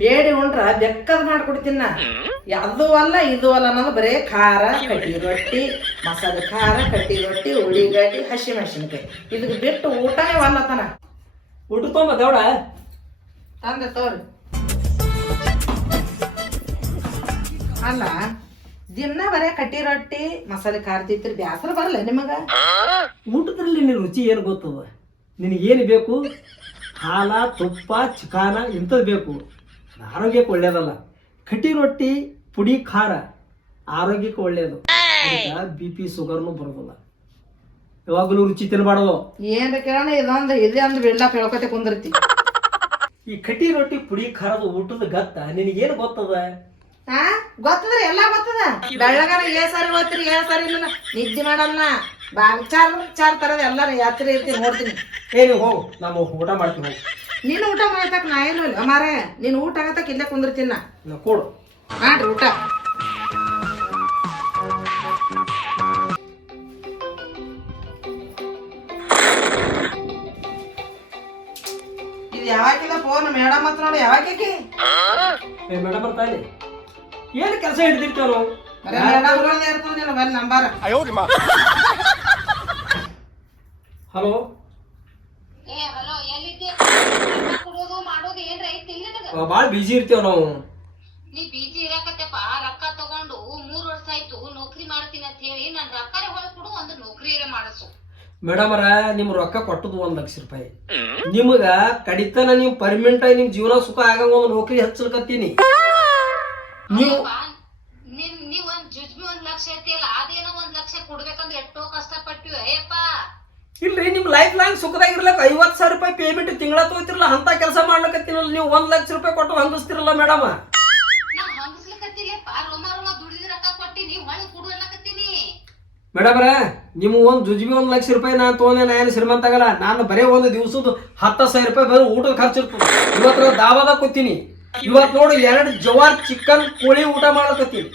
ಬೇಡಿ ಉಂಡ್ರ ಬೆಕ್ಕದ ಮಾಡ್ಕೊಡ್ತೀನಿ ನಾ. ಅದು ಅಲ್ಲ ಇದು ಅಲ್ಲ ಅನ್ನೋದು ಬರೇ ಖಾರ ಕಟ್ಟಿ ರೊಟ್ಟಿ ಮಸಾಲೆ ಖಾರ ಕಟ್ಟಿ ರೊಟ್ಟಿ ಉಳ್ಳಿಗಡ್ಡಿ ಹಸಿ ಮೆಣಸಿನ್ಕಾಯಿ. ಇದಕ್ಕೆ ಬಿಟ್ಟು ಊಟನೇ ಒಲ್ಲತನ ಊಟ ತೊಂಬ ದೌಡ ತಂದೆ ತೋರಿ. ಅಲ್ಲ ದಿನ ಬರೇ ಕಟ್ಟಿ ರೊಟ್ಟಿ ಮಸಾಲೆ ಖಾರ ತಿಂತೀರಿ ಬ್ಯಾಸರ ಬರಲ್ಲ ನಿಮಗ? ಊಟದಲ್ಲಿ ನಿನ್ನ ರುಚಿ ಏನು ಗೊತ್ತದ? ನಿನಗೇನು ಬೇಕು? ಹಾಲ ತುಪ್ಪ ಚಿಕಾನ ಇಂಥದ್ದು ಬೇಕು. ಆರೋಗ್ಯಕ್ಕೆ ಒಳ್ಳೇದಲ್ಲ. ಕಟ್ಟಿ ರೊಟ್ಟಿ ಪುಡಿ ಖಾರ ಆರೋಗ್ಯಕ್ಕೆ ಒಳ್ಳೇದು. ಬಿ ಪಿ ಶುಗರ್ನು ಬರೋದಿಲ್ಲ. ಯಾವಾಗಲೂ ರುಚಿ ತಿನ್ಬಾರ್ದು. ಏನ್ ಕೇಳೋಣ ಇದೊಂದು ಇದೆ ಅಂದ್ರೆ ಬಿಡ್ಲಾಪ್ ಹೇಳ್ಕೊತೆ ಕುಂದಿರ್ತಿ. ಈ ಕಟ್ಟಿ ರೊಟ್ಟಿ ಪುಡಿ ಖಾರದ ಊಟದ ಗತ್ತ ನಿನಗೇನು ಗೊತ್ತದ? ಹಾ? ಗೊತ್ತದ್ರಿ ಎಲ್ಲ ಗೊತ್ತದ? ಬೆಳ್ಳಗನ ಏ ಸಾರಿ ಓದ್ತೀರಿ ಏ ಸಾರಿ ಇಲ್ಲ ನಿದ್ದೆ ಮಾಡಲ್ಲ. ಬಾ ಚಾರ್ ಚಾರ್ ತರದ ಎಲ್ಲಾರು ಯಾತ್ರೆ ಇರ್ತೀನಿ ನೋಡ್ತೀನಿ. ಏ ನೀವು ಹೋಗು ನಾವು ಊಟ ಮಾಡ್ತೀನಿ ಹೋಗು. ನೀನು ಊಟ ಮಾಡತಕ್ ನಾ ಏನು ಇಲ್ಲ ಮಾರೇ ನೀನು ಊಟ ಆಗತಕ್ ಇಲ್ಲೇ ಕುಂದಿರ್ತೀನಿ? ನಾ ಕೊಡು. ಮಾಡ್ರಿ ಊಟ. ಇದು ಯಾವಾಗಿಲ್ಲ ಫೋನ್ ಮೇಡಮ್ ಹತ್ರ ನೋಡಿ ಯಾವಾಗಕ್ಕೆ ಏ ಮೇಡಮ್ ಬರ್ತಾ ಏನು ಕೆಲಸ ಹಿಡಿದಿರ್ತಾರ ನಾವು ಹಲೋ? ಭಾಳ ಬಿಜಿ ಇರ್ತೇವೆ ನಾವು? ನೀ ಬಿಜಿ ಇರಾಕತ್ತೆಪ್ಪ ರೊಕ್ಕ ತಗೊಂಡು ಮೂರ್ ವರ್ಷ ಆಯ್ತು ನೌಕರಿ ಮಾಡ್ತೀನಿ ಅಂತ ಹೇಳಿ ನನ್ ರೊಕ್ಕರೆ ಹೊಳ್ ಕೊಡು ಒಂದು ನೌಕರಿಯೇ ಮಾಡಿಸು. ಮೇಡಮರ ನಿಮ್ ರೊಕ್ಕ ಕೊಟ್ಟದು ಒಂದ್ ಲಕ್ಷ ರೂಪಾಯಿ. ನಿಮಗ ಕಡಿತನ ನೀವು ಪರ್ಮನೆಂಟ್ ಆಗಿ ನಿಮ್ ಜೀವನ ಸುಖ ಆಗಂಗ ಒಂದ್ ನೌಕರಿ ಹಚ್ಚಲ್ಕತ್ತೀನಿ. ನೀವು ನಿನ್ ನೀವ್ ಒಂದ್ ಜುಜ್ಬಿ ಒಂದ್ ಲಕ್ಷ ಐತಿಯಲ್ಲ ಅದೇನೋ ಒಂದ್ ಲಕ್ಷ ಕೊಡ್ಬೇಕಂದ್ರೆ ಎಷ್ಟೋ ಕಷ್ಟಪಟ್ಟಿವಿ ಅಯ್ಯಪ್ಪ. ಇಲ್ರಿ ನಿಮ್ ಲೈಫ್ ಲಾಂಗ್ ಸುಖದಾಗಿರ್ಲಕ್ಕ? ಐವತ್ ಸಾವಿರ ರೂಪಾಯಿ ಪೇಮೆಂಟ್ ತಿಂಗಳ ತಗೋತಿರಲ್ಲ ಅಂತ ಕೆಲಸ ಮಾಡ್ಲಕತ್ತಿರಲ್ಲ ನೀವು ಒಂದ್ ಲಕ್ಷ ರೂಪಾಯಿ ಕೊಟ್ಟು ಹಂಗಸ್ತಿರಲ್ಲ ಮೇಡಮ್ ಮೇಡಮ್ರೆ ಹಂಗಸ್ಲಿಕತ್ತೀರಿಯಪ್ಪ ರೋಮ ರೋಮ ದುಡಿದ ರೊಕ್ಕ ಕೊಟ್ಟಿನಿ ಹೊಳ್ ಕೊಡು ಅನ್ನಕತ್ತೀನಿ. ಮೇಡಮ್ರ ನಿಮ್ ಒಂದ್ ಜುಜ್ಬಿ ಒಂದ್ ಲಕ್ಷ ರೂಪಾಯಿ ನಾನು ತೊಗೊಂಡೆ ನಾ ಏನು ಶ್ರೀಮಂತ ಆಗಲ್ಲ. ನಾನು ಬರೇ ಒಂದು ದಿವಸದ ಹತ್ತು ಸಾವಿರ ರೂಪಾಯಿ ಬರೀ ಊಟದ ಖರ್ಚು ಇರ್ತದೆ. ಇವತ್ತು ದಾವಾದ ಕೂತೀನಿ. ಇವತ್ತು ನೋಡು ಎರಡು ಜವಾರ್ ಚಿಕನ್ ಕೋಳಿ ಊಟ ಮಾಡ್ಲಕತ್ತೀನಿ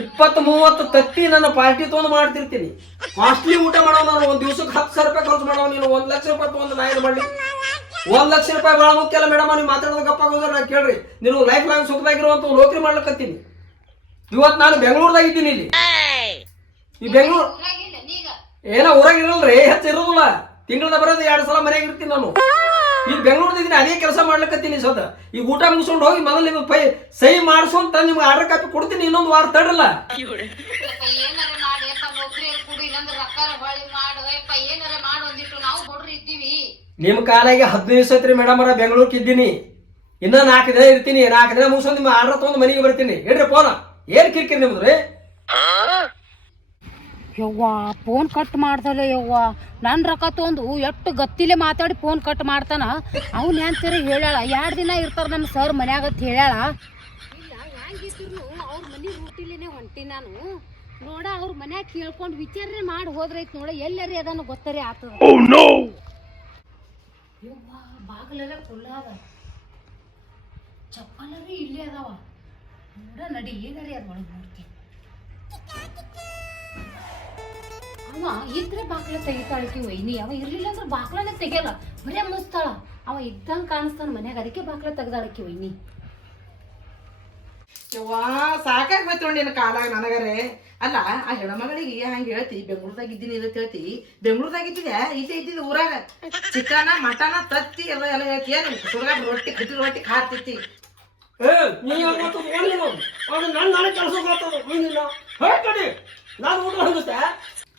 ಇಪ್ಪತ್ ಮೂವತ್ತು ತತ್ತಿ ನನ್ನ ಪಾರ್ಟಿ ತೊಗೊಂಡು ಮಾಡ್ತಿರ್ತೀನಿ. ಕಾಸ್ಟ್ಲಿ ಊಟ ಮಾಡೋ ನಾನು ಒಂದ್ ದಿವ್ಸಕ್ಕೆ ಹತ್ತು ಸಾವಿರ ರೂಪಾಯಿ ಖರ್ಚು ಮಾಡೋ ನೀನು ಒಂದ್ ಲಕ್ಷ ರೂಪಾಯಿ ತೊಗೊಂಡು ನಾ ಏನು ಮಾಡಲಿ? ಒಂದ್ ಲಕ್ಷ ರೂಪಾಯಿ ಭಾಳ ಮುಖ್ಯ ಅಲ್ಲ ಮೇಡಮ್ ನೀವು ಮಾತಾಡೋದು ಗಪ್ಪ ಹೋದ್ರೆ ನಾ ಕೇಳ್ರಿ. ನೀವು ಲೈಫ್ ಲಾಂಗ್ ಸುಖದಾಗಿರುವಂತ ನೌಕರಿ ಮಾಡ್ಲಕತ್ತೀನಿ. ಇವತ್ತು ನಾನು ಬೆಂಗಳೂರದಾಗ ಇದ್ದೀನಿ ಇಲ್ಲಿ. ಈ ಬೆಂಗಳೂರು ಏನೋ ಊರಾಗ ಇರಲ್ರಿ ಹೆಚ್ಚು ಇರೋದಿಲ್ಲ. ತಿಂಗಳದ ಬರೋದು ಎರಡು ಸಲ ಮನೆಯಾಗ ಇರ್ತೀನಿ ನಾನು. ಈಗ ಬೆಂಗಳೂರದಿದ್ದೀನಿ ಅದೇ ಕೆಲಸ ಮಾಡ್ಲಕತ್ತೀನಿ ಸದ. ಈಗ ಊಟ ಮುಗಿಸ್ಕೊಂಡು ಹೋಗಿ ಮೊದಲು ನಿಮ್ಗೆ ಪೈ ಸಹಿ ಮಾಡಿಸೋಂತ ನಿಮ್ಗೆ ಆರ್ಡರ್ ಕಾಪಿ ಕೊಡ್ತೀನಿ ಇನ್ನೊಂದು ವಾರ ತಡ್ರಲ್ಲ. ನಿಮ್ಮ ಕಾಲಾಗೆ ಹದಿನೈದು ಸತ್ರಿ ಐತ್ರಿ ಮೇಡಮ್ ಅವರ ಬೆಂಗಳೂರಿಗೆ ಇದ್ದೀನಿ. ಇನ್ನೂ ನಾಲ್ಕು ದಿನ ಇರ್ತೀನಿ ನಾಲ್ಕು ದಿನ ಮುಗಿಸ್ಕೊಂಡು ನಿಮ್ಮ ಆರ್ಡರ್ ತಗೊಂಡು ಮನೆಗೆ ಬರ್ತೀನಿ. ಹೇಳ್ರಿ ಫೋನ. ಏನು ಕಿರ್ಕಿರಿ ನಿಮ್ದು ರೀ? ಯವ್ವ ಫೋನ್ ಕಟ್ ಮಾಡ್ದಲ್ಲ ಯವ್ವ. ನನ್ನ ರೊಕ್ಕ ತೊಂದು ಎಷ್ಟು ಗತ್ತಿಲೆ ಮಾತಾಡಿ ಫೋನ್ ಕಟ್ ಮಾಡ್ತಾನ. ಅವ್ನು ಏನ್ತೀರಿ ಹೇಳ್ಯಾಳ ಎರಡು ದಿನ ಇರ್ತಾರ ನಮ್ಮ ಸರ್ ಮನ್ಯಾಗ ಅಂತ ಹೇಳ್ಯಾಳ. ಇಲ್ಲ ಹೆಂಗಿದ್ರು ಅವ್ರ ಮನೆ ರೂಟಿಲಿನೇ ಹೊಂಟಿ ನಾನು. ನೋಡ ಅವ್ರ ಮನ್ಯಾಗ ಕೇಳ್ಕೊಂಡು ವಿಚಾರಣೆ ಮಾಡಿ ಹೋದ್ರೈತ್ ನೋಡ ಎಲ್ಲರಿ ಅದನ್ನು ಗೊತ್ತರಿ ಆತದ ಯವ್ವ ಬಾಗಿಲೆಲ್ಲ ಕುಲ್ಲಾದ ಚಪ್ಪಲರಿ ಇಲ್ಲೇ ಅದಾವ. ನೋಡ ನಡಿ ಏನರಿ ಅದ ಒಳಗೆ ನೋಡ್ತೀನಿ. ಅವ ಇದ್ರೆ ಬಾಕ್ಲ ತೆಗಿತಾಳಕಿ ವೈನಿ ಅವ ಇರ್ಲಿಲ್ಲ ಅಂದ್ರೆ ಬಾಕ್ಲನೇ ತೆಗಿಯಲ್ಲ ಬರೇ ಮುಸ್ತಾಳ ಅವ ಇದ್ದಂಗ ಕಾಣಿಸ್ತಾನ ಮನ್ಯಾಗ ಅದಕ್ಕೆ ಬಾಕ್ಲ ತೆಗ್ದಾಳಕಿ ವೈನಿ ಯವ್ವಾ ಸಾಕಾಗಿ ಹೋಯ್ತು ನಿನ್ನ ಕಾಲಾಗ ನನಗರೆ. ಅಲ್ಲ ಆ ಹೆಣ್ಮಗಳಿಗೆ ಹಂಗ ಹೇಳ್ತಿ ಬೆಂಗ್ಳೂರ್ದಾಗ ಇದ್ದೀನಿ ಅಂತ ಹೇಳ್ತಿ. ಬೆಂಗ್ಳೂರ್ದಾಗ ಇದ್ದಿದ್ಯಾ? ಇದೆ ಇದ್ದಿದ್ದು ಊರಾಗ. ಚಿಕನ ಮಟನ ತತ್ತಿ ಎಲ್ಲ ಎಲ್ಲ ಹೇಳ್ತಿ. ಏನು ಸುಳ್ಗಾಟ ರೊಟ್ಟಿ ಕಟ್ಟಿ ರೊಟ್ಟಿ ಖಾರ್ತಿತ್ತಿ. ನನ್ನ ಕೆಲಸ ನಾನು ಊಟ ಹಂಗಸ್ತೆ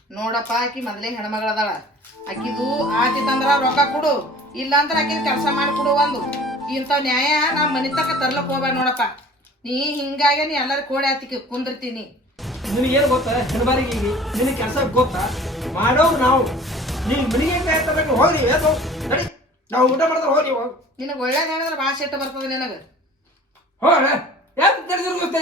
ನೋಡಪ್ಪ ಆಕಿ ಮೊದಲೇ ಹೆಣ್ಮಗಳದಾಳ ಆಕಿದು ಆತಿತ್ತಂದ್ರ ರೊಕ್ಕ ಕೊಡು ಇಲ್ಲ ಅಂದ್ರೆ ಆಕಿನ ಕೆಲಸ ಮಾಡಿ ಕೊಡು ಒಂದು ಇಂಥ ನ್ಯಾಯ ನಮ್ಮ ಮನೆ ತಕ್ಕ ತರ್ಲಕ್ ಹೋಗ್ಬೇಡ ನೋಡಪ್ಪ. ನೀ ಹಿಂಗಾಗಿ ನೀ ಎಲ್ಲರೂ ಕೋಡಿ ಆತಿಕ್ಕೆ ಕುಂದಿರ್ತೀನಿ. ನಿನಗೇನು ಗೊತ್ತಾ ಹೆಣ್ಬಾರಿಗೆ ನಿನಗೆ ಕೆಲಸ ಗೊತ್ತಾ ಮಾಡೋ ನಾವು. ನೀನು ಮನೆಗೆ ಕಾಯ್ತಬೇಕು ಹೋಗ್ರಿ ಏನು ನಡಿ. ನಾವು ಊಟ ಮಾಡಿದ್ರೆ ಹೋಗಿ ಹೋಗಿ. ನಿನಗೆ ಒಳ್ಳೇದು ಹೇಳಿದ್ರೆ ಭಾಳ ಸಿಟ್ಟು ಬರ್ತದೆ ನಿನಗೆ. ಹೋಗ್ರ ಯಾಕೆ ತಿಳಿದಿರುತ್ತೆ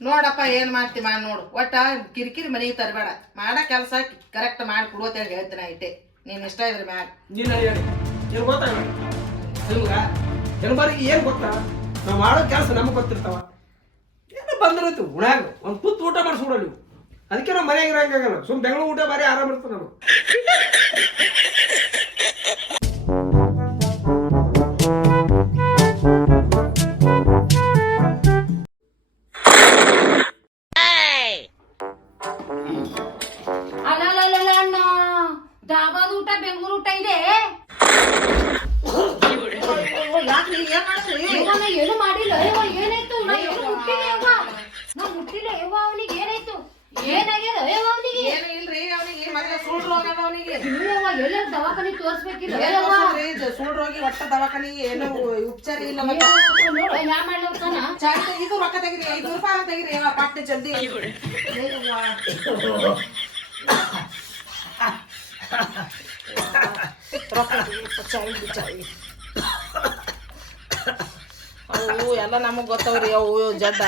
ನೋಡಪ್ಪ, ಏನು ಮಾಡ್ತಿ ಮಾಡಿ ನೋಡು. ಒಟ್ಟ ಕಿರಿಕಿರಿ ಮನೆಗೆ ತರಬೇಡ. ಮಾಡ ಕೆಲಸ ಕರೆಕ್ಟ್ ಮಾಡಿ ಕೊಡು ಅಂತ ಹೇಳಿ ಹೇಳ್ತೀನಿ ಐತೆ ನೀನು ಇಷ್ಟ ಇದ್ರ ಮ್ಯಾಲ. ನೀನು ಏನು ಗೊತ್ತಾ? ನಿಮ್ಗೆ ಏನು ಗೊತ್ತಾ? ನಾವು ಮಾಡೋ ಕೆಲಸ ನಮಗೆ ಗೊತ್ತಿರ್ತಾವ. ಏನು ಬಂದಿರತ್ತೆ? ಉಣಾಗ ಒಂದು ಪುತ್ ಊಟ ಮಾಡಿಸ್ಬಿಡೋ ನೀವು. ಅದಕ್ಕೆ ನಾವು ಮನೆಯಾಗ ಸುಮ್ಮ ಸುಮ್ ಬೆಂಗಳೂರು ಊಟ ಬಾರಿ ಆರಾಮ ಇರ್ತದೆ ನಾವು ದವಾಖಾನೆ ತೋರ್ಸ್ಬೇಕಿಲ್ಲ? ಸುಳ್ಳು ರೋಗಿ ಒಟ್ಟ ದವಾಖಾನಿ ಏನು ಉಪಚಾರ ಇಲ್ಲ ಮತ್ತ. ನೋಡು ಯಾ ಮಾಡ್ಲತ್ತಾನ ಚಾರ್ಜ್ ಇದು ರೊಕ್ಕ ತೆಗಿರಿ ಐನೂರು ರೂಪಾಯಿ ತೆಗಿರಿ ಯವ್ವ, ಪಟ್ನೆ ಜಲ್ದಿ. ರೊಕ್ಕ ಚಾಯ್ ಚಾಯ್ ಅವು ಎಲ್ಲ ನಮಗ್ ಗೊತ್ತವ್ರಿ ಅವು ಜಡ್ಡ.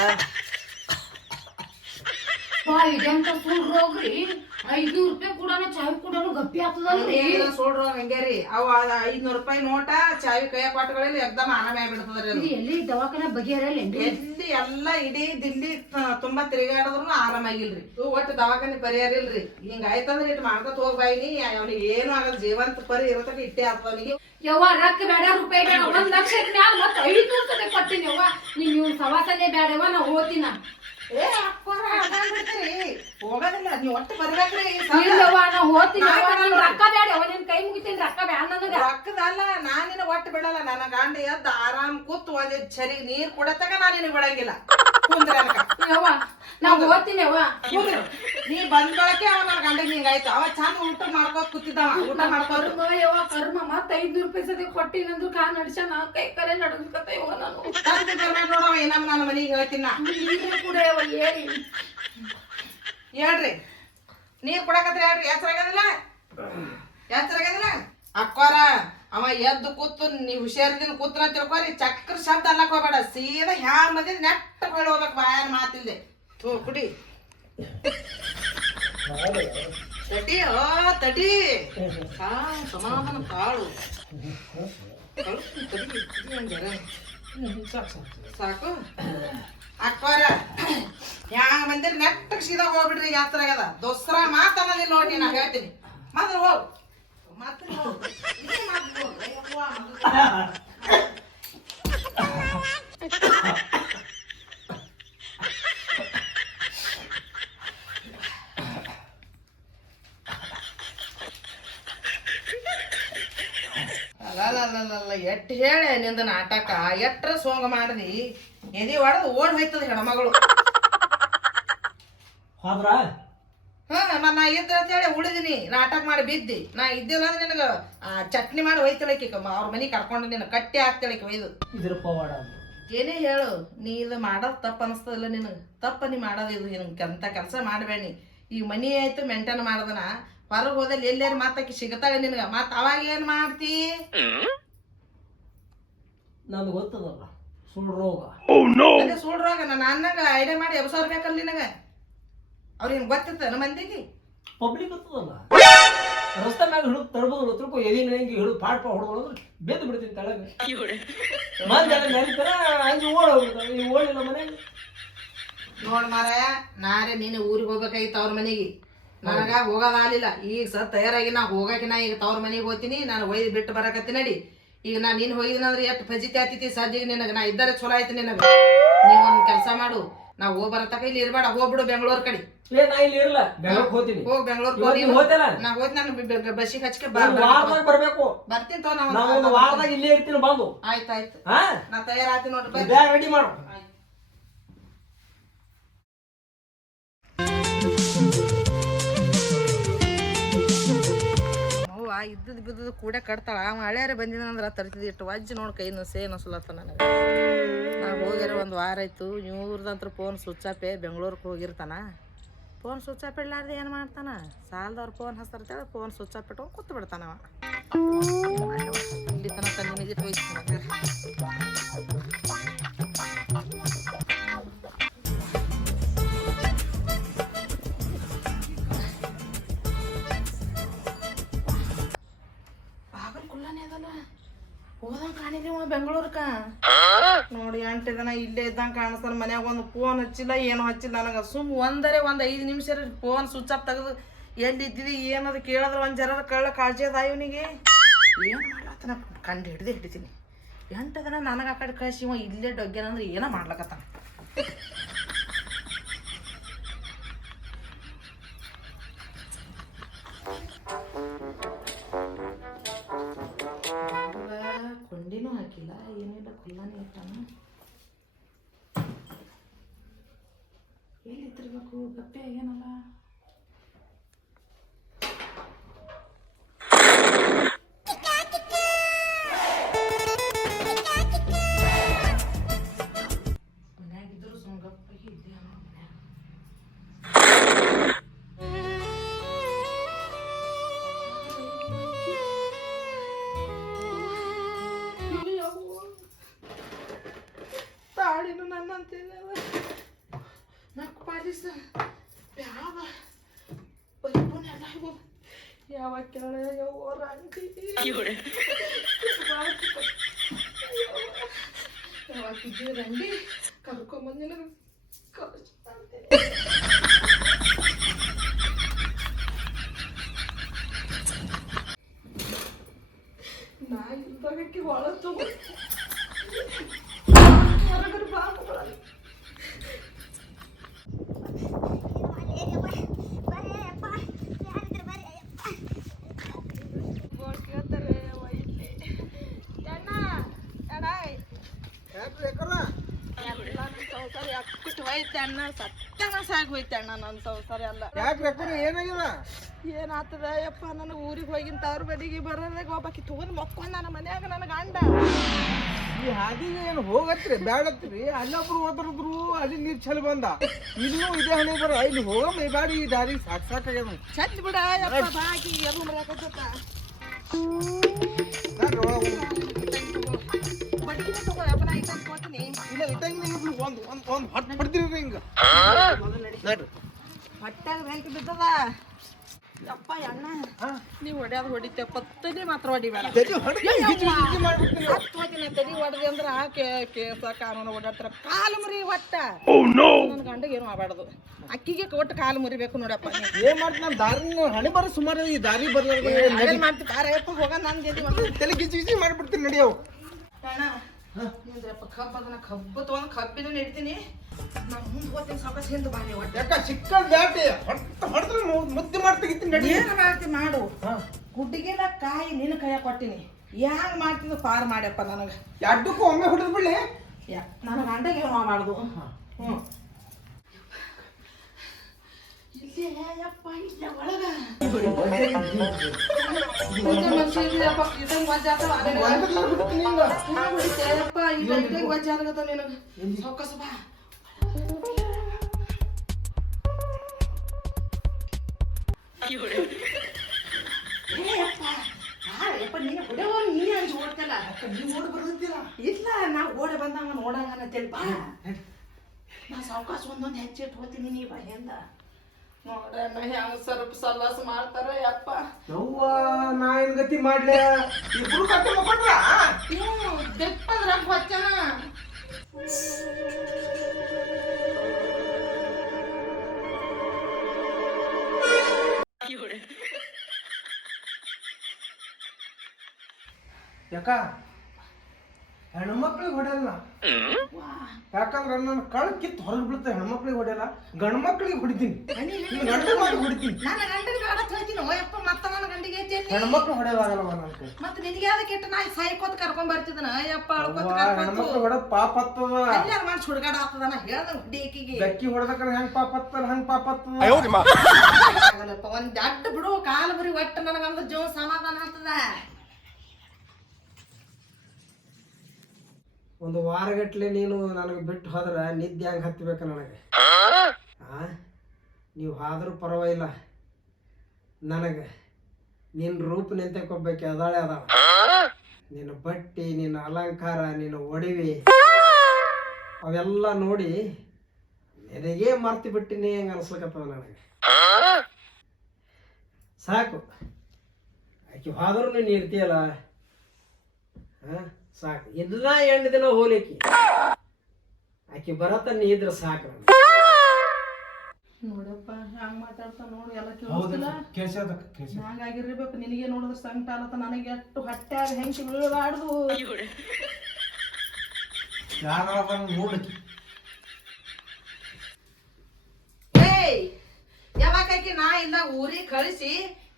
ಇದೆಂತ ಸುಳ್ಳು ಹೋಗ್ರಿ. ಐದ್ನೂರು ರೂಪಾಯಿ ಕೂಡ ಚಾಯ್ ಕೂಡ ಗಪ್ಪಿ ಆಗ್ತದಲ್ರಿ. ಸುಳ್ಳು ಹಂಗೆ ರೀ? ಅವ ಐದ್ನೂರು ರೂಪಾಯಿ ನೋಟ ಚಾವಿ ಕೈಯ ಕೊಟ್ಟಗಳಲ್ಲಿ ಎಕ್ದಮ್ ಆರಾಮ ಆಗ್ಬಿಡ್ತದ್ರಿ ಅದು. ಇದು ಎಲ್ಲಿ ದವಾಖಾನೆ ಬಗೆಹರಲ್ಲೇನ್ರಿ ಎಲ್ಲಿ ಎಲ್ಲ ಇಡೀ ದಿಲ್ಲಿ ತುಂಬಾ ತಿರುಗಾಡಿದ್ರು ಆರಾಮಾಗಿಲ್ರಿ. ಒಟ್ಟು ದವಾಖಾನೆ ಪರಿಹಾರ ಇಲ್ರಿ ಹಿಂಗ ಆಯ್ತಂದ್ರೆ ಇಟ್ ಮಾಡ್ಕೊತ ಹೋಗ್ಬಾಯಿನಿ ಅವ್ನಿಗೆ ಏನು ಆಗಲ್ಲ. ಜೀವಂತ ಪರಿ ಇರತಕ್ಕ ಇಟ್ಟೆ ಆಗ್ತದ ಅವನಿಗೆ. ಯವ್ವ ರೊಕ್ಕ ಬೇಡ ರೂಪಾಯಿ ಬೇಡ. ಒಂದ್ ಲಕ್ಷ ಮ್ಯಾಲ ಮತ್ತೆ ಐದ್ನೂರು ರೂಪಾಯಿ ಕೊಡ್ತೀನಿ ಯವ್ವ. ನಿಮ್ ಇವ್ನ ಸವಾಸನೆ ಬೇಡವ ನಾ ಹೋತಿನ ಏ ಹೋಗೋದಿಲ್ಲ ನೀವು ಒಟ್ಟು ಬರ್ಬೇಕ್ರಿ ಈ ಸಲ. ಇಲ್ಲವ್ವ ನಾ ಹೋತೀನಿ ಯವ್ವ ನಾನ್ ನನ್ ರೊಕ್ಕ ಬೇಡ ಯವ್ವ ನಿನ್ ಕೈ ಮುಗಿತೀನಿ ರೊಕ್ಕ ಬೇಡ ನನಗ ರೊಕ್ಕದಲ್ಲ ನಾನಿನ ಒಟ್ಟು ಬಿಡಲ್ಲ ನನ್ನ ಗಂಡ ಎದ್ದು ಆರಾಮ್ ಕೂತ್ ಒಂದ್ ಚರಿ ನೀರ್ ಕೊಡತಕ ನಾನು ನಿನಗೆ ಬಿಡಂಗಿಲ್ಲ. ಕುಂದ್ರೆ. ಯವ್ವ ನಾ ಹೋತೀನಿ ಯವ್ವ ಕುಂದ್ರು. ನೀ ಬಂದ್ ಬಳಕೆ ಅವ ನನ್ನ ಹಿಂಗಾಯ್ತು ಅವ ಚಂದ ಊಟ ಮಾಡ್ಕೋತ ಕೂತಿದ್ದವ. ಊಟ ಮಾಡ್ಕೋರು ಕರ್ಮ ಯವ್ವ ಕರ್ಮ. ಮತ್ತ ಐದ್ನೂರು ರೂಪಾಯಿ ಸತಿ ಕೊಟ್ಟಿನಂದ್ರು ಕಾ ನಡ್ಸ ನಾ ಕೈ ಕರೆ ನಡ್ಸ್ಕೊತ ಯವ್ವ ನಾನು. ನೋಡವ ಏನಮ್ಮ ನನ್ನ ಮನೆಗೆ ಹೇಳ್ತೀನಿ? ನಾ ನೀರು ಕೂಡ ಯವ್ವ ಹೇಳಿ ಹೇಳ್ರಿ. ನೀರ್ ಕೊಡಕತ್ರಿ ಹೇಳ್ರಿ. ಎಚ್ಚರಾಗದಿಲ್ಲ ಎಚ್ಚರಾಗದಿಲ್ಲ ಅಕ್ಕೋರ. ಅವ ಎದ್ದು ಕೂತು, ನೀವು ಹುಷಾರದಿಂದ ಕೂತ್ರ ತಿಳ್ಕೊರಿ, ಚಕ್ರ ಶಬ್ದ ಅಲ್ಲಕ್ ಹೋಗ್ಬೇಡ, ಸೀದಾ ಹ್ಯಾ ಮಂದಿ ನೆಟ್ಟ ಹೊಳ್ ಹೋಗ್ಬೇಕು ಬಾಯನ್ ಮಾತಿಲ್ದೆ ಥೂ, ಕುಡಿ. ತಟಿ ಓ ತಟಿ. ಸಮಾಧಾನ ತಾಳು. ಸಾಕು. ಅಕ್ವಾರ ಹ್ಯಾಂಗ ಮಂದಿರ್ ನೆಟ್ಟಗ್ ಸೀದಾ ಹೋಗ್ಬಿಡ್ರಿ ಯಾತ್ರ ಆಗ್ಯದ. ದೋಸ್ರ ಮಾತ್ ಅನ್ನೋದಿಲ್ಲ ನೋಡಿ ನಾ ಹೇಳ್ತೀನಿ. ಮಾತ್ರ ಹೋಗ್. ಅಲ್ಲಲ್ಲಲ್ಲಲ್ಲ ಎಟ್ ಹೇಳೆ ನಿಂದ ನಾಟಕ? ಎಟ್ರ ಸೋಂಗ ಮಾಡಿದಿ? ಎದಿ ಹೊಡೆದು ಓಡ್ ಹೋಯ್ತದ ಹೆಣ್ಮಗಳು. ಹೋದ್ರ? ಹಾ ನಾ ಇದ್ರ ಅಂತ ಹೇಳಿ ಉಳಿದಿನಿ. ನಾಟಕ ಮಾಡಿ ಬಿದ್ದಿ. ನಾ ಇದ್ದಿಲ್ಲ ಅಂದ್ರೆ ನಿನಗ ಆ, ಚಟ್ನಿ ಮಾಡಿ ಹೋಯ್ತಳಕಿ ಅವ್ರ ಮನಿ ಕರ್ಕೊಂಡು ನಿನ್ನ ಕಟ್ಟಿ ಹಾಕ್ತಳಕಿ ಒಯ್ದು. ಇದ್ರ ಪವಾಡ ಏನೇ ಹೇಳು ನೀ ಇದು ಮಾಡೋದ್ ತಪ್ಪ ಅನಿಸ್ತದಿಲ್ಲ ನಿನಗೆ. ತಪ್ಪ ನೀ ಮಾಡೋದು ಇದು. ನಿನ್ ಅಂತ ಕೆಲಸ ಮಾಡಬೇಡಿ ಈ ಮನಿ ಆಯ್ತು ಮೇಂಟೈನ್ ಮಾಡದನ. ಹೊರಗೆ ಹೋದಲ್ಲಿ ಎಲ್ಲಾರು ಮಾತಾಕಿ ಸಿಗತಾಳೆ ನಿನಗ. ಮತ್ತೆ ಅವಾಗ ಏನ್ ಮಾಡ್ತಿ? ನನ್ ಗೊತ್ತದಲ್ಲ ಸುಳ್ಳು ರೋಗ. ಅದೇ ರೋಗ. ನನ್ನ ಅನ್ನಗ ಐಡಿಯಾ ಮಾಡಿ ಎಬ್ಸೋರ್ ಬೇಕಲ್ಲ ನಿನಗ. ಅವ್ರಿಗೆ ನಮ್ಮ ಮಂದಿಗೆ? ಪಬ್ಲಿಕ್ ಗೊತ್ತದಲ್ಲ? ರಸ್ತೆ ಮ್ಯಾಗ ಹಿಡಿದು ತರಬಹುದು ತಿಳ್ಕೊ ಎದಿನ ಹೆಂಗೆ ಹಿಡಿದು ಪಾಟ್ ಪಾ ಹೊಡೆದು ಬೆದ್ದು ಬಿಡ್ತೀನಿ ತಳಗ. ಮಂದಿ ಹಂಗೆ ಓಡ್ ನೀವು ಓಡಿಲ್ಲ ಮನೆಗೆ ನೋಡ್ ಮಾರ ನಾರೆ ನೀನು ಊರಿಗೆ ಹೋಗ್ಬೇಕಾಗಿತ್ತು ಅವ್ರ ಮನೆಗೆ. ನನಗ ಹೋಗೋದಾಗಲಿಲ್ಲ. ಈಗ ಸರ್ ತಯಾರಾಗಿ ನಾ ಹೋಗಕ್ಕೆ ನಾ ಈಗ ತವ್ರ ಮನೆಗೆ ಹೋಗ್ತೀನಿ ನಾನು ಒಯ್ದು ಬಿಟ್ಟು ಬರಕತ್ತಿ ನಡಿ. ಈಗ ನಾ ನೀನು ಹೋಗಿದ್ನಂದ್ರೆ ಎಷ್ಟು ಫಜಿತಿ ಆತಿತಿ ಈಗ ನಿನಗೆ ನಾ ಇದ್ದರೆ ಚಲೋ ಆಯ್ತು ನಿನಗೆ. ನೀವು ಒಂದು ಕೆಲಸ ಮಾಡು. ನಾ ಹೋಗ್ ಬರತಕ ಇಲ್ಲಿ ಇರ್ಬೇಡ ಹೋಗ್ಬಿಡು ಬೆಂಗಳೂರು ಕಡೆ. ಏ ನಾ ಇಲ್ಲಿ ಇರಲ್ಲ ಬೆಳಗ್ಗೆ ಹೋಗ್ತೀನಿ. ಹೋಗ್ ಬೆಂಗಳೂರ್ ಹೋಗಿ ನೀವ್ ಹೋಗ್ತಿಲ್ಲ? ನಾ ಹೋದ್ ನಾನು ಬಸ್ಸಿಗೆ ಹಚ್ಕೆ ಒಂದು ವಾರದಾಗ ಬರ್ಬೇಕು. ಬರ್ತೀನಿ ತೋ ನಾ ಒಂದು ನಾವು ವಾರದಾಗ ಇಲ್ಲೇ ಇರ್ತೀನಿ ಬಂದು. ಆಯ್ತಾಯ್ತು ಆಯ್ತು. ಹಾ? ನಾ ತಯಾರಾತಿ ನೋಡ್ರಿ ಬ್ಯಾಗ್ ರೆಡಿ ಮಾಡು. ಅವ್ವ ಇದ್ದದ್ ಬಿದ್ದದ್ ಕೂಡ ಕಟ್ತಾಳ. ಅವ ಹಳೆಯಾರ ಬಂದಿದಂದ್ರ ತರ್ತಿದ್ ಇಟ್ಟು ವಜ್ಜ ನೋಡ್ ಕೈ ನಸೆ ನಸಲತ್ತ ನನಗೆ. ನಾ ಹೋಗ್ಯಾರ ಒಂದು ವಾರ ಆಯ್ತು, ಇವ್ರದಂತ್ರ ಫೋನ್ ಸ್ವಿಚ್ ಆಪೇ ಬೆಂಗಳೂರಿಗೆ ಹೋಗಿರ್ತಾನ. ಫೋನ್ ಸ್ವಿಚ್ ಆಪ್ ಇಡ್ಲಾರ್ದೆ ಏನು ಮಾಡ್ತಾನ? ಸಾಲದವ್ರ ಫೋನ್ ಹಚ್ತಾರ್ತೇಳಿ ಫೋನ್ ಸ್ವಿಚ್ ಆಪ್ ಇಟ್ಕೊಂಡು ಕೂತ್ ಬಿಡ್ತಾನವ ಇಲ್ಲಿ ತನಕ ನಿನಗೆ ಹೋಯ್ತು ಅದಲ್ಲ ಬೆಂಗಳೂರ್ಕ ನೋಡಿ ಎಂಟು ದಿನ ಇಲ್ಲೇ ಇದ್ದಂಗ ಕಾಣಿಸ್ತಾನ ಮನ್ಯಾಗ ಒಂದು ಫೋನ್ ಹಚ್ಚಿಲ್ಲ ಏನು ಹಚ್ಚಿಲ್ಲ ನನಗೆ. ಸುಮ್ ಒಂದರೆ ಒಂದು ಐದು ನಿಮಿಷ ಫೋನ್ ಸ್ವಿಚ್ ಆಫ್ ತೆಗೆದು ಎಲ್ಲಿ ಇದ್ದಿದಿ ಏನದು ಕೇಳಿದ್ರೆ ಒಂದು ಜರ ಕಳ್ಳ ಕಾಳಜಿ ಅದ ಇವನಿಗೆ. ಏನು ಮಾಡ್ಲತ್ತನ? ಕಂಡು ಹಿಡ್ದು ಹಿಡಿತೀನಿ. ಎಂಟು ದಿನ ನನಗೆ ಆ ಕಡೆ ಕಳಿಸಿ ಇವ ಇಲ್ಲೇ ಡೊಗ್ಗ್ಯಾನಂದ್ರೆ ಏನೋ ಮಾಡ್ಲಕತ್ತಾನ? ತಾಳಿನು ನನ್ನ ಅಂತಿದ್ದಲ್ಲ ನಾಲ್ಕು ಪಾಲಿಸ ಯಾವ ಪರಿಪೂರ್ಣ ಎಲ್ಲ. ಯಾವ ಕೆಳ ಯಾವ ರಂಗಿ? ಯಾವ ಕಿದ್ದಿ ರಂಗಿ? ಕರ್ಕೊಂಬಂದಿನ ನಾ ಇಲ್ದಾಗಕ್ಕೆ ಒಳ ಹೊರಗಡೆ ಬಾ ಮಗಳೇ. ಕೇಳ್ತಾರೆ ಅವ್ವ ಇಲ್ಲಿ. ಅಣ್ಣ, ಅಣ್ಣ, ಎಲ್ಲ ನನ್ ಸಂಸಾರ ಅಕ್ಕುಟ್ ಹೋಯ್ತೆ ಅಣ್ಣ ಸತ್ಯನಾಶ ಆಗಿ ಹೋಯ್ತೆ ಅಣ್ಣ ನನ್ನ ಸಂಸಾರ ಎಲ್ಲ. ಯಾಕೆ ಬೇಕು ಏನಾಗ್ತದ? ಯಪ್ಪ ನನಗೆ ಊರಿಗೆ ಹೋಗಿಂತ ಅವ್ರ ಬದಿಗೆ ಬರೋದಾಗ ಒಬ್ಬಾಕಿ ತಗೊಂಡ್ ಮಕ್ಕೊಂಡ ನನ್ನ ಮನ್ಯಾಗ ನನ್ನ ಗಂಡ. ಈ ಹಾದಿಗೆ ಏನು ಹೋಗತ್ರಿ? ಬ್ಯಾಡತ್ರಿ. ಅಲ್ಲೊಬ್ರು ಹೋದ್ರದ್ರು ಅಲ್ಲಿ ನೀರ್ ಚಲ್ ಬಂದ. ಇನ್ನೂ ಇದೇ ಹಣೆ ಬರ. ಇಲ್ಲಿ ಹೋಗಮ್ಮ ಬಾಡಿ ಈ ದಾರಿ ಸಾಕ್ ಸಾಕಾಗ್ಯದ ಚತ್ ಬಿಡ ಯಪ್ಪ ಬಾಕಿ ಎಲ್ಲ ಮರ್ಯಾಕತ್ತ ಒಳಗ್ ಇಲ್ಲ ಇಟ್ಟಂಗ್ ನಿಮ್ಗೆ ಒಂದು ಒಂದು ಒಂದ್. ಹೊಟ್ಟು ಬಿಡ್ತೀರಿ ಹಿಂಗೆ? ನೋಡ್ರಿ. ಹೊಟ್ಟಾಗ ಬೆಂಕಿ ಬಿದ್ದದ ಯಪ್ಪ ಅಣ್ಣ ನೀವು ಹೊಡ್ಯಾದ ಹೊಡಿತೆ ಪತ್ತನೆ ಮಾತ್ರ ಹೊಡಿಬೇಡ. ತಲೆ ಹೊಡ್ದು ಗಿಜಿ ಗಿಜಿ ಮಾಡ್ಬಿಡ್ತೀನಿ ಹತ್ತು ಹೋಗಿನ ತಲೆ ಹೊಡೆದಿ ಅಂದ್ರೆ ಆ ಕೇಸ ಕಾನೂನು ಓಡಾಡ್ತಾರ. ಕಾಲು ಮುರಿ ಒಟ್ಟ ನನ್ನ ಗಂಡಗೆ ಏನು ಮಾಡಬಾರ್ದು ಅಕ್ಕಿಗೆ ಕೊಟ್ಟು ಕಾಲು ಮುರಿಬೇಕು ನೋಡಪ್ಪ ನೀ. ಏನ್ ಮಾಡ್ತ ನಾನು ದಾರಿ ಹಣೆ ಬರೋ ಸುಮಾರು ಈ ದಾರಿ ಬರ್ಲಾರ ಮಾಡ್ತೀನಿ ಮಾಡ್ತಿ. ಬಾರಯ್ಯಪ್ಪ ಹೋಗ ನಾನು ತಲೆ ಗಿಜಿ ಗಿಜಿ ಮಾಡ್ಬಿಡ್ತೀನಿ ನಡಿಯವು ಅಣ್ಣ ನಿಂದ್ರಪ್ಪ ಕಬ್ಬ ಅದನ್ನ ಕಬ್ಬು ತೊಗೊಂಡು ಕಬ್ಬಿನ ನೆಡ್ತೀನಿ. ನಾ ಮುಂದೆ ಹೋಗ್ತೀನಿ ಸಾಕಷ್ಟು ಹಿಂದೆ ಬಾನಿ ಒಟ್ಟ. ಯಾಕ ಚಿಕ್ಕ ಬ್ಯಾಟಿ ಹೊಟ್ಟು ಹೊಡೆದ್ರೆ ಮುದ್ದೆ ನಡಿ. ಏನು ಮಾಡ್ತಿ ಮಾಡು. ಗುಡ್ಡಿಗೆಲ್ಲ ಕಾಯಿ ನಿನ್ನ ಕೈಯಾಗ ಕೊಟ್ಟಿನಿ. ಹ್ಯಾಂಗ ಮಾಡ್ತಿದ್ದು ಪಾರ್ ಮಾಡ್ಯಪ್ಪ ನನಗೆ. ಅಡ್ಡಕ್ಕೂ ಒಮ್ಮೆ ಯಾ ನಾನು ಏನು ಮಾಡಬಾರ್ದು ಹ್ಞೂ ಇಲ್ಲೇ ಬಾ. ನೀವು ನಾ ಓಡ ಬಂದವ ನೋಡಂಗ ಅಂತೇಳಿ ಬಾ ನಾ ಸಾವಕಾಶ ಒಂದೊಂದು ಹೆಚ್ಚಿಟ್ಟು ಹೋಗ್ತೀನಿ ನೀ ಬಾಯಿಂದ ನೋಡಣ್ಣ ಹೆಂಗ್ ಸ್ವಲ್ಪ ಸಲ್ಲಾಸ ಮಾಡ್ತಾರ ಯಪ್ಪ. ಯವ್ವ ನಾ ಏನ್ ಗತಿ ಮಾಡ್ಲೆ? ಇಬ್ರು ಕಟ್ಟ ಮಕ್ಕೊಂಡ್ರ ಇವ್ನು ಬೆಪ್ಪಂದ್ರ ಹೊಚ್ಚನ. ಯಾಕ? ಹೆಣ್ಮಕ್ಳಿಗೆ ಹೊಡೆಯಲ್ಲ. ಯಾಕಂದ್ರ ನನ್ನ ಕಳ್ ಕಿತ್ತು ಹೊರಗೆ ಬಿಡುತ್ತೆ ಹೆಣ್ಮಕ್ಳಿಗೆ ಹೊಡೆಯಲ್ಲ. ಗಂಡ್ ಮಕ್ಳಿಗೆ ಹೊಡಿತೀನಿ. ಗಂಡ ಮಾಡಿ ಹೊಡಿತೀನಿ. ನನ್ನ ಗಂಡನ ಅಪ್ಪ ಯಪ್ಪ ಮತ್ತ ನನ್ನ ಗಂಡಿಗೆ ಐತಿ. ಹೆಣ್ಮಕ್ಳು ನನ್ನ ಕೈ ಮತ್ತ ನಿನಗೆ ಯಾವ್ದಕ್ಕೆ ಕೆಟ್ಟ ನಾ ಸಾಯ್ಕೋತ ಕರ್ಕೊಂಡ್ ಬರ್ತಿದ್ದನ? ಅಯ್ಯಪ್ಪ ಅಳ್ಕೋತ ಹೆಣ್ಮಕ್ಳು ಹೊಡೆದ ಪಾಪ ಹತ್ತದ. ಅಲ್ಲಾರ ಮಾಡಿ ಸುಡ್ಗಾಡ ಆಗ್ತದ ನಾ ಹೇಳ್ದ ಡೇಕಿಗೆ ಬೆಕ್ಕಿ ಹೊಡೆದಕ್ರ ಹೆಂಗ್ ಪಾಪ ಹತ್ತದ ಹಂಗ್ ಪಾಪ ಹತ್ತದ? ಒಂದ್ ಅಡ್ಡ ಬಿಡು. ಕಾಲು ಬರಿ ಒಟ್ಟು ನನಗಂದ ಜೀವ ಸಮಾಧಾನ ಆಗ್ತದ. ಒಂದು ವಾರಗಟ್ಲೆ ನೀನು ನನಗೆ ಬಿಟ್ಟು ಹೋದ್ರೆ ನಿದ್ದೆ ಹೆಂಗೆ ಹತ್ತಬೇಕು ನನಗೆ. ನೀವು ಆದರೂ ಪರವಾಗಿಲ್ಲ. ನನಗೆ ನಿನ್ನ ರೂಪ ನಿಂತಕ್ಕೊಬ್ಬಕ್ಕೆ ಅದಾಳೆ ಅದಾಳ. ನಿನ್ನ ಬಟ್ಟಿ ನಿನ್ನ ಅಲಂಕಾರ ನಿನ್ನ ಒಡವಿ ಅವೆಲ್ಲ ನೋಡಿ ನಿನಗೇ ಮರ್ತು ಬಿಟ್ಟಿನಿ ಹೆಂಗೆ ಅನ್ಸ್ಲಕತ್ತದ ನನಗೆ. ಸಾಕು. ಆಕೆ ಹೋದ್ರೂ ನೀನು ಇರ್ತೀಯಲ್ಲ. ಹಾ ಸಾಕು. ಎಲ್ಲ ಎಂಟು ದಿನ ಹೋಲಿಕೆ. ಆಕೆ ಬರತ್ತ ನೀ ಇದ್ರ ಸಾಕು. ನೋಡಪ್ಪ ಹಂಗ್ ಮಾತಾಡ್ತಾ ನೋಡು ಎಲ್ಲ ಕೇಳಿಸ್ತಿಲ್ಲ? ಕೇಳ್ಸದ ಕೇಳ್ಸ. ಹಂಗಾಗಿರ್ಬೇಕು ನಿನಗೆ ನೋಡಿದ್ರೆ ಸಂಕಟ ಆಗತ್ತ ನನಗೆ ಎಷ್ಟು ಹೊಟ್ಟ್ಯಾಗ ಹೆಂಗೆ ಬೀಳಬಾರ್ದು ಯಾರ ಬಂದು ನೋಡಕ್ಕೆ ಏಯ್ ಯಾವಾಗಕ್ಕೆ ನಾ ಇಲ್ಲ ಊರಿಗೆ ಕಳಿಸಿ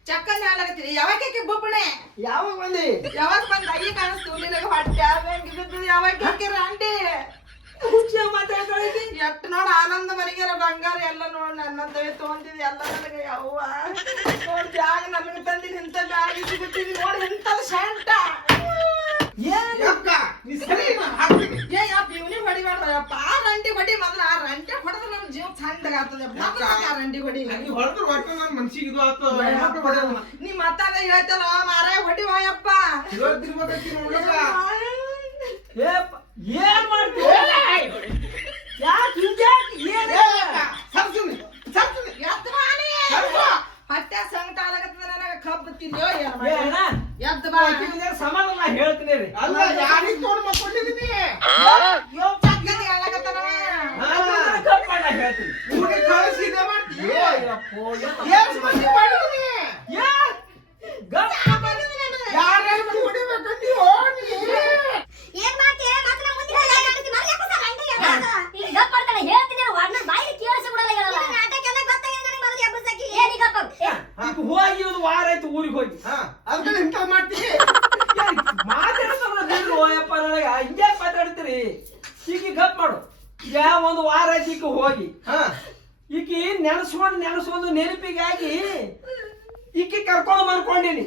ಚಕ್ಕನ್ ಯಾವಾಗ ಯಾವಾಗಕ್ಕೆ ಬೊಬ್ಬಣೆ? ಯಾವಾಗ ಬಂದಿ? ಯಾವಾಗ ಬಂದ ಅಯ್ಯ ಕಾಣಿಸ್ತು? ನಿನಗೆ ಹೊಟ್ಟ್ಯಾಗ ಯಾವಾಗ ಬಿದ್ದದು ರಾಂಡಿ ಮಾತಾಡ್ತಾಳಿ ಎಟ್ ನೋಡ ಆನಂದ ಮನೆಗೆರ ಬಂಗಾರ ಎಲ್ಲ ನೋಡ್ ನನ್ನಂತವೇ ತಗೊಂಡಿದ್ವಿ ಎಲ್ಲ ನನಗೆ. ಯವ್ವ. ನೋಡ್ ಜಾಗ ತಂದಿ ನಿಂತ ಬ್ಯಾಗ್ ಸಿಗುತ್ತೀನಿ ನೋಡಿ ಎಂತದ ಶಂಟ ಯಕ್ಕ ನೀ ಸರಿ ಹಾಕ್ತೀನಿ. ಏ ಯಪ್ಪ ಇವ್ನಿಗೆ ಹೊಡಿಬಾರ್ದ ಯಪ್ಪ ಆ ರಂಟಿ ಹೊಡಿ ಮೊದಲ ಆ ರಂಟಿ ಹೊಡೆದ್ರೆ ನಮ್ಮ ಜೀವ ಚಂದಗಾಗ್ತದೆ ಮೊದಲ ಆ ರಂಟಿ ಹೊಡಿ? ನೀ ಹೊಡೆದ್ರೆ ಒಟ್ಟು ನನ್ನ ಮನ್ಸಿಗೆ ಇದು ಆತ. ನೀ ಮತ್ತಾಗ ಹೇಳ್ತಲ್ಲ ಮಾರ ಹೊಡಿವ ಯಪ್ಪ ಇವತ್ತಿರ್ಬೇಕಂತ ನೋಡಕ್ಕ ಏ ಪ- ಏನ್ ಮಾಡ್ತೀಯ ಯಾಕೆ ಹಿಂಗ್ಯಾಕ್? ಏನ್ ಏ ಅಕ್ಕ, ಸರ್ಸುನಿ, ಸರ್ಸುನಿ. ಎದ್ದು ಹತ್ತೆ ಸಂಕಟ ಆಗತ್ತದ ನನಗ ಕಬ್ಬು ತಿನ್ನೋ ಏನ್ ಸಮಾಧಾನ ಹೇಳ್ತೀನಿ ರೀ. ಅಲ್ಲ ಯಾರಿಗ್ ತಗೊಂಡ್ ಮಕ್ಕೊಂಡಿದೀನಿ ಹೇಳ್ತೀನಿ ಹುಡುಗಿ ಕಳಿಸಿ ಇದೇ ಯಪ್ಪ. ಏನ್ ಮಂದಿ ಮಾಡಿದೀನಿ? ಯಾ, ಗಪ್. ಯಾರ್ಯಾರ್ ಮಂದಿ ಹೊಡಿಬೇಕಂತೀವೋ ನೀ? ಏನ್ ಮಾಡ್ತೀಯ ಮಾತ್ರ ಮುಂದೆ ಹೋಗಿ ಯಾಕ್ ಆಡ್ತಿ? ಮರ್ಯಾಕ್ ಹೊಸ ಗಂಟೆ ಯಾವಾಗ? ಈಗ ಗಪ್ಪ್ ಆಡ್ತಾಳೆ, ಹೇಳ್ತೀನಿ ನಾನು, ವಾರ್ನ ಬಾಯಿಗೆ ಕೇಳಿಸಿ ಬಿಡಲ್ಲ ಹೇಳಲ್ಲ. ನಿನ್ನ ನಾಟಕೆಲ್ಲ ಗೊತ್ತಾಗಿದೆ ನನಗೆ ಮೊದಲು ಎಬ್ಬಸಾಕಿ. ಏನ್ ಈ ಗಪ್ಪ? ಏ, ಈಗ ಹೋಗಿ ಒಂದು ವಾರ ಆಯ್ತು ಊರಿಗೆ ಹೋಗಿ ಹಾ, ಅದ್ರಲ್ಲಿ ಇಂಥ ಮಾಡ್ತೀಯ? ಮಾತಾಡ್ತಾರ ಓಯಪ್ಪ ನನಗ ಹಿಂಗ್ಯಾಕ್ ಮಾತಾಡ್ತೀರಿ ಈಗ ಗಪ್ ಮಾಡು ಈಗ ಒಂದು ವಾರ ಆಯ್ತು ಈಗ ಹೋಗಿ ಹಾ, ಈಕಿ ನೆನೆಸ್ಕೊಂಡು ನೆನೆಸ್ಕೊಂಡು ನೆನಪಿಗಾಗಿ ಈಕಿ ಕರ್ಕೊಂಡು ಬಂದ್ಕೊಂಡಿನಿ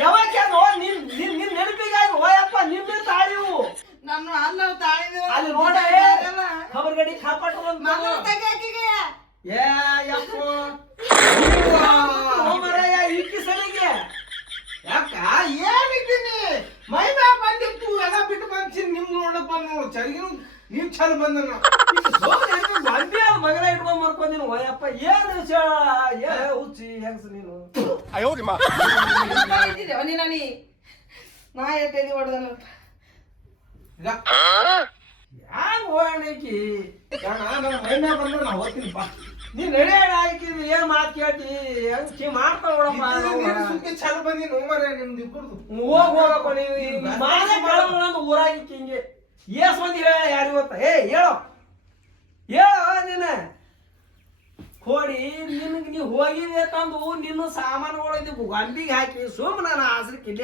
ಯಾವಾಗ ನಿನ್ ನಿನ್ ನಿನ್ ನೆನಪಿಗಾಗಿ ಓಯಪ್ಪ ನಿನ್ನ ತಾಳಿವು ನನ್ನ ಅಲ್ಲ ತಾಳಿದ ಅಲ್ಲಿ ನೋಡ ಖಬರ್ ಗಡಿ ಕಾಪಾಟ ಮಗಳು ತೆಗಿಯಾಕಿಗೆ ಏ ಯಪ್ಪ ಮಾರಾಯ ಈಕಿ ಸಲಿಗೆ ಯಾಕ ಏನಿದ್ದೀನಿ ಮೈ ಮ್ಯಾಗ ಬಂದಿತ್ತು ಎಲ್ಲ ಬಿಟ್ಟು ಬಂದ್ಸಿನ್ ನಿಮ್ ನೋಡಕ್ ಬಂದ್ ನೋಡು ಚರಿಗಿನ ಚಲ ಬಂದನು. ಮಗನ ಇಟ್ಕೊಂಡ್ ಮಾಡ್ಕೊಂಡಿನ ಓಯಪ್ಪ ಏನು ವಿಷಯ ಏ ಹುಚ್ಚಿ ಹೆಂಗ್ಸ ನೀನು? ನೀ ನಾ ಎಟ್ಟೆದಿ ಹೊಡೆದನು. ಹ್ಯಾಂಗ ಹೋಗಣಕಿ ಮೈ ಮ್ಯಾಗ ಬಂದ್ರೆ ನಾ ಹೋಗ್ತೀನಿ ಬಾ. ನೀ ನಡೆಯಾಡ ಹಾಕಿದ್ರಿ ಏನ್ ಮಾತು ಕೇಳ್ತಿ? ಹೆಂಗ್ ಮಾಡ್ತಾ ಮಾಡ್ತಾವ ನೋಡಪ್ಪ ಸುಮ್ಕೆ ಬಂದಿನ ನಿಮ್ದು ಹೋಗ್ ಹೋಗಪ್ಪ ನೀವು ಮಾನೇ ಬಾಳ ಊರಾಗಿ ಹಿಂಗೆ. ಏಸ್ ಮಂದಿ ಹೇಳ ಯಾರು ಗೊತ್ತ? ಏ ಹೇಳೋ. ಹೇಳೋ ನಿನ್ನ. ಕೋಡಿ ನಿನಗೆ ನೀವು ಹೋಗಿದೆ ತಂದು ನಿನ್ನ ಸಾಮಾನುಗಳು ಇದು ಗೊಂಬಿಗೆ ಹಾಕಿ ಸುಮ್ಮನೆ ನಾನು ಆಸರಿಕಿಲ್ಲ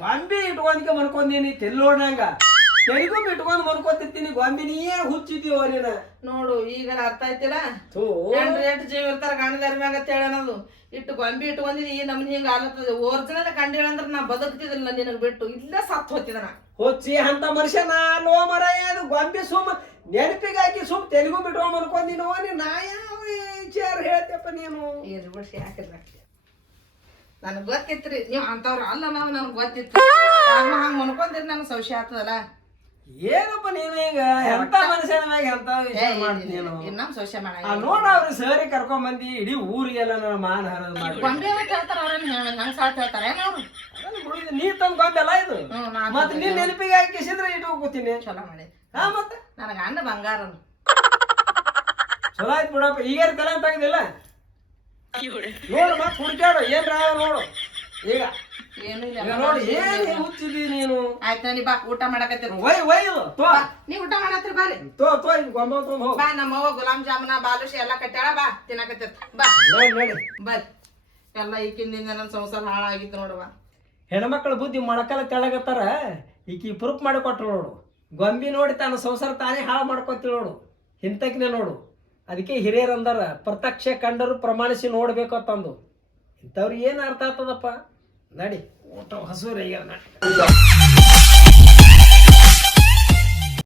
ಗೊಂಬಿ ಇಟ್ಕೊಂಡ್ಕೆ ಮನ್ಕೊಂಡೀನಿ ತೆಲ್ಲೋಡ್ನಂಗ ತೆರಿಗೂ ಇಟ್ಕೊಂಡು ಮನ್ಕೊತಿರ್ತೀನಿ ಗೊಂಬಿ ನೀ ಏನ್ ಹುಚ್ಚಿದ್ದೀವೋ ನೀನ? ನೋಡು ಈಗ ಅರ್ಥ ಆಯ್ತಿಲ್ಲ? ಎಷ್ಟು ಜೀವ ಇರ್ತಾರ ಗಂಡದಾರ ಮ್ಯಾಗ ಅಂತ ಹೇಳನದು ಇಟ್ಟು ಗೊಂಬಿ ಇಟ್ಕೊಂಡಿನಿ ಈ ನಮ್ನಿ ಹಿಂಗ ಆಲತ್ತದ. ಒರಿಜಿನಲ್ ಅಂದ್ರೆ ನಾ ಬದುಕ್ತಿದಿಲ್ಲ ನಿನಗೆ ಬಿಟ್ಟು. ಇಲ್ಲ ಸತ್ತು ಹೋಗ್ತಿದ ನಾ. ಹೊಚ್ಚಿ ಅಂತ ಮನುಷ್ಯ ನಾನು ಮರ ಅದು ಗೊಂಬೆ ಸುಮ್ಮ ನೆನಪಿಗೆ ಹಾಕಿ ಸುಮ್ ತೆಲುಗು ಬಿಟ್ಕೊಂಡ್ ಮನ್ಕೊಂಡಿನೋ ನೀ ನಾ ಯಾವ ವಿಚಾರ ಹೇಳ್ತೇಪ್ಪ ನೀನು? ಇರ್ಲಿ ಬಿಡ್ಸಿ ಯಾಕಿಲ್ಲ. ನನಗೆ ಗೊತ್ತಿತ್ರಿ ನೀವು ಅಂತವ್ರ ಅಲ್ಲ ನಾವು ನನಗೆ ಗೊತ್ತಿತ್ತು ಹಂಗೆ ಹಂಗ ನನಗೆ ಸಂಶಯ ಆಗ್ತದಲ್ಲ? ಏನಪ್ಪ ನೀನು ಈಗ? ಎಂತ ಮನುಷ್ಯನ ಮ್ಯಾಗ ಎಂತ ವಿಷಯ ಮಾಡ್ತೀನಿ ಇನ್ನೊಂದ್ ಸಂಶಯ ಮಾಡ ನೋಡ ಅವ್ರು ಸರಿ ಕರ್ಕೊಂಡ್ ಬಂದಿ ಇಡೀ ಊರಿಗೆಲ್ಲ ನಾನು ಮಾನ ಹರದ್ ಮಾಡಿ ಹೇಳ್ತಾರ ಅವ್ರೇನ್ ಹೇಳ ನಂಗ್ ಸಾಟ್ ಹೇಳ್ತಾರ ಏನವ್ರು ನೀ ತಂದ್ ಗೊಂಬೆಲ್ಲ ಇದು? ಹ್ಮ್ ನಾ ಮತ್ತೆ ನಿನ್ ನೆನಪಿಗೆ ಹಾಕಿಸಿದ್ರೆ ಇಟ್ಕೋತೀನಿ ಚಲೋ ಮಾಡಿ. ಹಾ ಮತ್ತೆ? ನನಗೆ ಅಣ್ಣ ಬಂಗಾರ ಚಲೋ ಆಯ್ತು ಬಿಡಪ್ಪ. ಈಗ ತಲೆ ಆಗಿದಿಲ್ಲ ನೋಡು ಮತ್ತೆ ಹುಡ್ಕ್ಯಾಡು. ಏನ್ ನೋಡು. ಈಗ ಏನು ಈಗ ಇಲ್ಲ ನೋಡಿ ಏನ್ ಹುಚ್ಚಿದಿ ನೀನು? ಆಯ್ತ ಬಾ. ಊಟ ಮಾಡಕತ್ತೀರ. ಓಯ್ ಓಯ್ ಇದು ತೋ. ಬಾ. ನೀ ಊಟ ಮಾಡತ್ತೀರಿ ಬಾರಿ. ತೋ ತೋ ಈಗ ಗೊಂಬೆ ತೊಗೊಂಡ್ ಹೋಗ್. ಬಾ ನಮ್ಮವ್ವ ಗುಲಾಬ್ ಜಾಮೂನ ಬಾಲುಷಿ ಎಲ್ಲ ಕಟ್ಟಾಳ ಬಾ ತಿನ್ನಕತ್ತಿರ್. ಬಾ. ನೋಡಿ ನೋಡಿ. ಬರ್ರಿ. ಎಲ್ಲ ಈಕಿಂದಿಂದ ನನ್ನ ಸಂಸಾರ ಹಾಳಾಗಿತ್ತು ನೋಡುವ. ಹೆಣ್ಮಕ್ಳ ಬುದ್ಧಿ ಮೊಳಕಲ ತೆಳಗತ್ತಾರ? ಈಕಿ ಪ್ರೂಫ್ ಮಾಡಿಕೊಟ್ರು ನೋಡು. ಗೊಂಬಿ ನೋಡಿ ತನ್ನ ಸಂಸಾರ ತಾನೇ ಹಾಳು ಮಾಡ್ಕೊತೀವಿ ನೋಡು. ಇಂಥಕ್ನೆ ನೋಡು. ಅದಕ್ಕೆ ಹಿರಿಯರು ಅಂದಾರ, ಪ್ರತ್ಯಕ್ಷ ಕಂಡರು ಪ್ರಮಾಣಿಸಿ ನೋಡ್ಬೇಕು ಅಂತಂದು. ಇಂಥವ್ರಿಗೆ ಏನು ಅರ್ಥ ಆಗ್ತದಪ್ಪ? ನಡಿ, ಊಟ ಹಸುರ ನಡಿ.